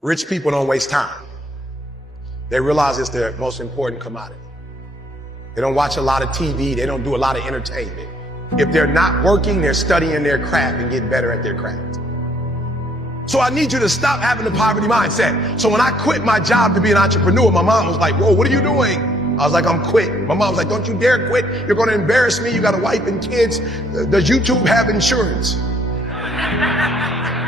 Rich people don't waste time. They realize it's their most important commodity. They don't watch a lot of TV. They don't do a lot of entertainment. If they're not working, they're studying their craft and getting better at their craft. So I need you to stop having the poverty mindset. So when I quit my job to be an entrepreneur, my mom was like, whoa, what are you doing? I was like, I'm quitting. My mom was like, don't you dare quit. You're going to embarrass me. You got a wife and kids. Does YouTube have insurance?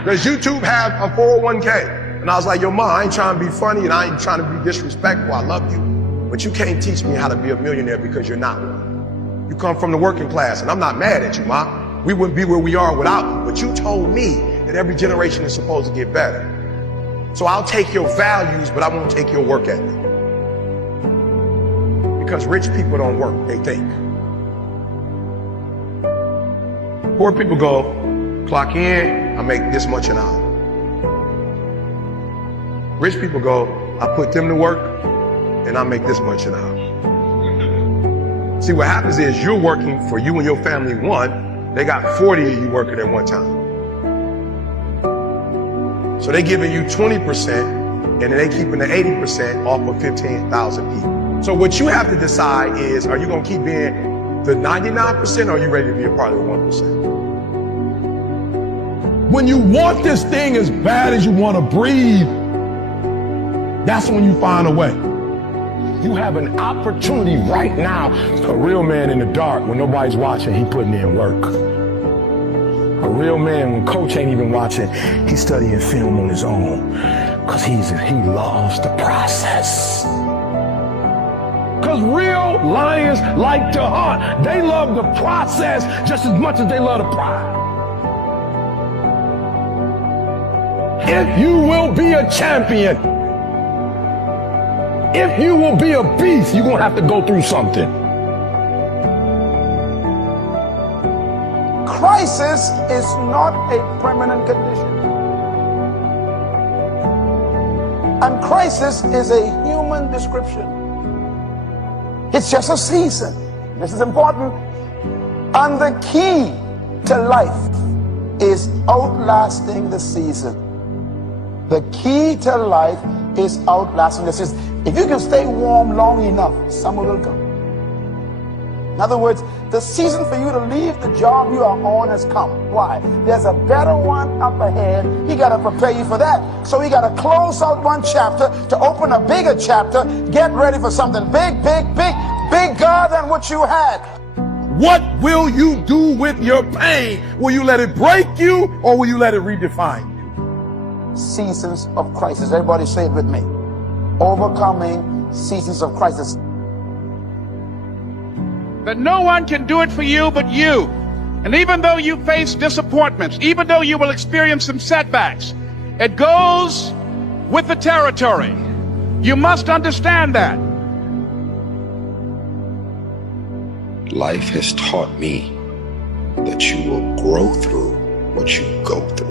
Does YouTube have a 401k? And I was like, yo, Ma, I ain't trying to be funny and I ain't trying to be disrespectful. I love you. But you can't teach me how to be a millionaire because you're not one. You come from the working class, and I'm not mad at you, Ma. We wouldn't be where we are without you. But you told me that every generation is supposed to get better. So I'll take your values, but I won't take your work ethic. Because rich people don't work, they think. Poor people go, clock in, I make this much an hour. Rich people go, I put them to work, and I make this much an hour. See, what happens is you're working for you and your family one, they got 40 of you working at one time. So they giving you 20%, and then they keeping the 80% off of 15,000 people. So what you have to decide is, are you gonna keep being the 99% or are you ready to be a part of the 1%? When you want this thing as bad as you want to breathe, that's when you find a way. You have an opportunity right now. A real man in the dark, when nobody's watching, he putting in work. A real man, when coach ain't even watching, he's studying film on his own. Because he loves the process. Because real lions like to hunt. They love the process just as much as they love the prize. If you will be a champion, if you will be a beast, you're going to have to go through something. Crisis is not a permanent condition. And crisis is a human description. It's just a season. This is important. And the key to life is outlasting the season. The key to life is outlasting the season. If you can stay warm long enough, summer will come. In other words, the season for you to leave the job you are on has come. Why? There's a better one up ahead. He got to prepare you for that. So he got to close out one chapter to open a bigger chapter. Get ready for something big, big, big, bigger than what you had. What will you do with your pain? Will you let it break you or will you let it redefine you? Seasons of crisis. Everybody say it with me. Overcoming seasons of crisis. That no one can do it for you but you. And even though you face disappointments, even though you will experience some setbacks, it goes with the territory. You must understand that. Life has taught me that you will grow through what you go through.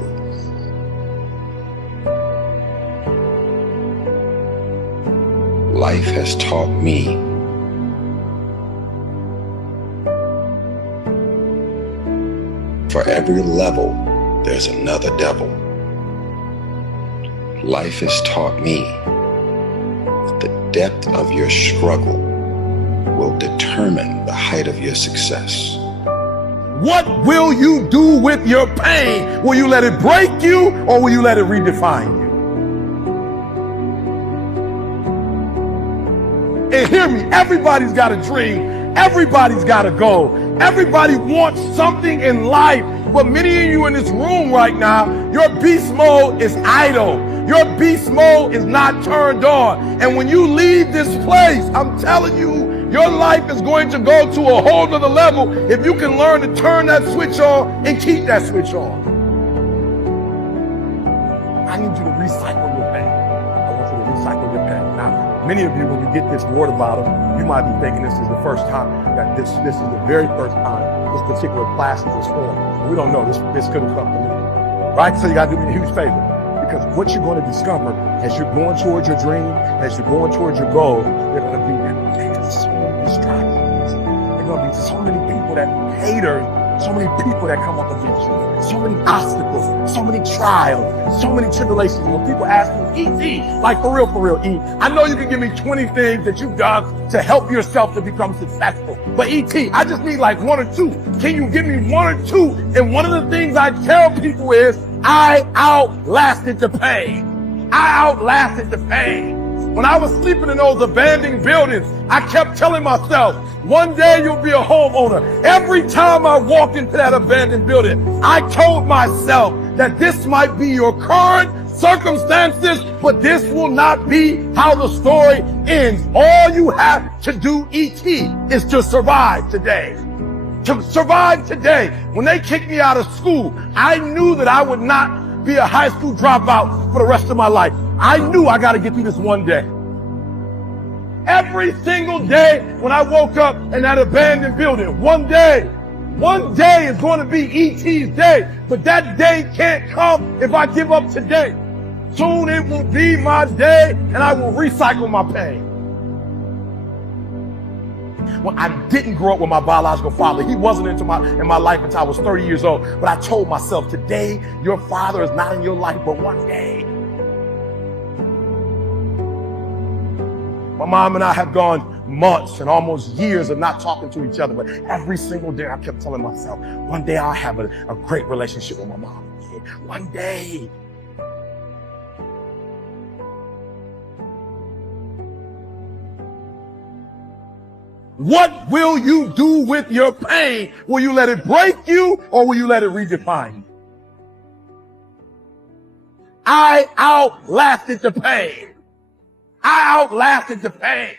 Life has taught me for every level, there's another devil. Life has taught me that the depth of your struggle will determine the height of your success. What will you do with your pain? Will you let it break you or will you let it redefine you? And hear me, everybody's got a dream. Everybody's got a goal. Everybody wants something in life. But many of you in this room right now, your beast mode is idle. Your beast mode is not turned on. And when you leave this place, I'm telling you, your life is going to go to a whole nother level if you can learn to turn that switch on and keep that switch on. I need you to recycle your pain. I want you to recycle your pain. Now, many of you, when you get this water bottle, you might be thinking this is the first time, that this is the very first time this particular plastic is formed. We don't know, this could have come to me. Right? So you gotta do me a huge favor. Because what you're going to discover as you're going towards your dream, as you're going towards your goal, there are going to be so many distractions. There are going to be so many people that haters so many people that come up against you, so many obstacles, so many trials, so many tribulations. When people ask me, E.T., like for real, E, I know you can give me 20 things that you've done to help yourself to become successful. But E.T., I just need like 1 or 2. Can you give me 1 or 2? And one of the things I tell people is, I outlasted the pain. I outlasted the pain. When I was sleeping in those abandoned buildings, I kept telling myself, one day you'll be a homeowner. Every time I walked into that abandoned building, I told myself that this might be your current circumstances, but this will not be how the story ends. All you have to do, E.T., is to survive today. To survive today. When they kicked me out of school, I knew that I would not be a high school dropout for the rest of my life. I knew I got to get through this one day. Every single day when I woke up in that abandoned building, one day is going to be E.T.'s day, but that day can't come if I give up today. Soon it will be my day and I will recycle my pain. Well, I didn't grow up with my biological father. He wasn't in my life until I was 30 years old. But I told myself, today, your father is not in your life, but one day. My mom and I have gone months and almost years of not talking to each other. But every single day I kept telling myself, one day I'll have a great relationship with my mom again. One day. What will you do with your pain? Will you let it break you or will you let it redefine you? I outlasted the pain. I outlasted the pain.